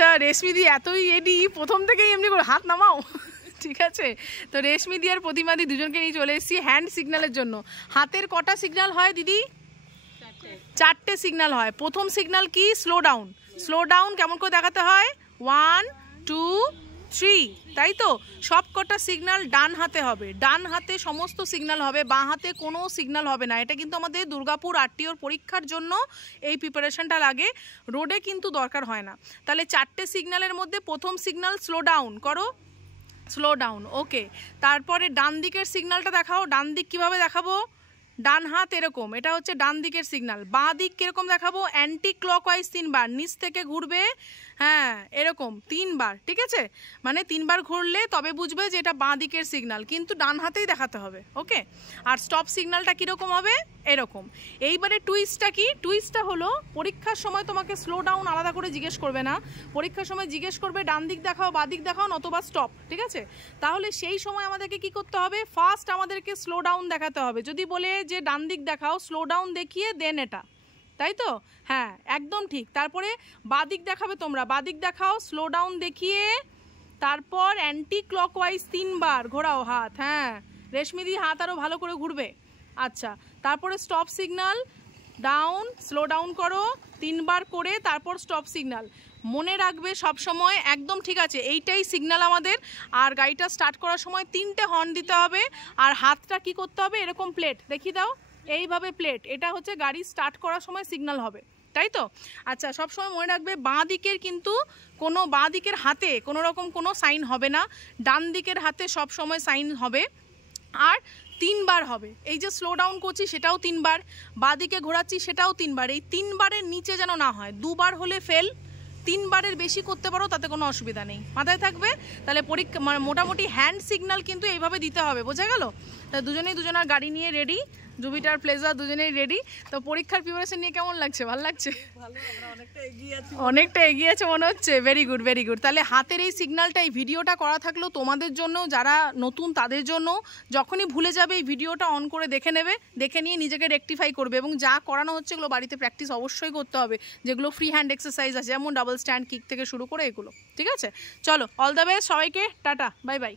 আচ্ছা রেশমিদি এতই এডি, প্রথম থেকেই এমনি করে হাত নামাও। ঠিক আছে, তো রেশমিদি আর প্রতিমাদি দুজনকে নিয়ে চলে এসেছি হ্যান্ড সিগন্যালের জন্য। হাতের কটা সিগন্যাল হয় দিদি? চারটে সিগন্যাল হয়। প্রথম সিগন্যাল কি? Slow down. স্লো ডাউন কেমন করে দেখাতে হয়? 1 2 3, তাই তো? সব কটা সিগন্যাল ডান হাতে হবে, ডান হাতে সমস্ত সিগন্যাল হবে, বাঁ হাতে কোনো সিগন্যাল হবে না। এটা কিন্তু আমাদের দুর্গাপুর আরটিওর পরীক্ষার জন্য এই প্রিপারেশনটা লাগে, রোডে কিন্তু দরকার হয় না। তাহলে চারটে সিগন্যালের মধ্যে প্রথম সিগন্যাল স্লো ডাউন করো, স্লো ডাউন, ওকে। তারপরে ডান দিকের সিগন্যালটা দেখাও। ডান দিক কীভাবে দেখাবো? ডান হাত এরকম, এটা হচ্ছে ডান দিকের সিগন্যাল। বাঁ দিক কীরকম দেখাবো? অ্যান্টি ক্লকওয়াইজ 3 বার, নিচ থেকে ঘুরবে, হ্যাঁ এরকম 3 বার, ঠিক আছে? মানে 3 বার ঘুরলে তবে বুঝবে যে এটা বাঁ দিকের সিগন্যাল, কিন্তু ডান হাতেই দেখাতে হবে, ওকে। আর স্টপ সিগন্যালটা কীরকম হবে? এরকম। এইবারে টুইস্টটা কি? টুইস্টটা হলো পরীক্ষার সময় তোমাকে স্লো ডাউন আলাদা করে জিজ্ঞেস করবে না, পরীক্ষার সময় জিজ্ঞেস করবে ডান দিক দেখাও, বাঁ দিক দেখাও, নতবা স্টপ, ঠিক আছে? তাহলে সেই সময় আমাদেরকে কি করতে হবে? ফার্স্ট আমাদেরকে স্লো ডাউন দেখাতে হবে। যদি বলে যে ডান দিক দেখাও, স্লো ডাউন দেখিয়ে দেন এটা, তাই তো? হ্যাঁ একদম ঠিক। তারপরে বাঁ দিক দেখাবে তোমরা, বাঁ দিক দেখাও, স্লো ডাউন দেখিয়ে তারপর অ্যান্টি ক্লকওয়াইজ 3 বার ঘোরাও হাত, হ্যাঁ রেশমিদি হাত আরও ভালো করে ঘুরবে। আচ্ছা, তারপরে stop signal, down, slow down করো 3 বার করে, তারপর স্টপ সিগন্যাল। মনে রাখবে সব সময়, একদম ঠিক আছে, এইটাই সিগন্যাল আমাদের। আর গাড়িটা স্টার্ট করার সময় 3টে হর্ন দিতে হবে, আর হাতটা কি করতে হবে? এরকম প্লেট দেখিয়ে দাও, এইভাবে প্লেট, এটা হচ্ছে গাড়ি স্টার্ট করার সময় সিগন্যাল হবে, তাই তো? আচ্ছা, সবসময় মনে রাখবে বাঁ দিকের কিন্তু কোনো, বাঁ দিকের হাতে কোনো রকম কোনো সাইন হবে না, ডান দিকের হাতে সব সময় সাইন হবে। আর 3 বার হবে। এই যে স্লো ডাউন করছি সেটাও 3 বার, বাঁ দিকে ঘোরাচ্ছি সেটাও 3 বার। এই 3 বারের নিচে যেন না হয়, 2 বার হলে ফেল, 3 বারের বেশি করতে পারো তাতে কোনো অসুবিধা নেই, মাথায় থাকবে। তাহলে পরীক্ষা মোটামুটি হ্যান্ড সিগন্যাল কিন্তু এইভাবে দিতে হবে, বোঝা গেল? তাই দুজনেই দুজনের গাড়ি নিয়ে রেডি, জুপিটার প্লেজার দুজনেই রেডি। তো পরীক্ষার প্রিপারেশন নিয়ে কেমন লাগছে? ভালো লাগছে? অনেকটা এগিয়ে আছে মনে হচ্ছে। Very good, very good. তাহলে হাতের এই সিগন্যালটা, এই ভিডিওটা করা থাকলো তোমাদের জন্য, যারা নতুন তাদের জন্য। যখনই ভুলে যাবে এই ভিডিওটা অন করে দেখে নেবে, দেখে নিয়ে নিজেকে রেকটিফাই করবে, এবং যা করানো হচ্ছে এগুলো বাড়িতে প্র্যাকটিস অবশ্যই করতে হবে, যেগুলো ফ্রি হ্যান্ড এক্সারসাইজ আছে, যেমন ডাবল স্ট্যান্ড কিক থেকে শুরু করে এগুলো, ঠিক আছে? চলো, অল দ্য বেস্ট সবাইকে, টাটা, বাই বাই।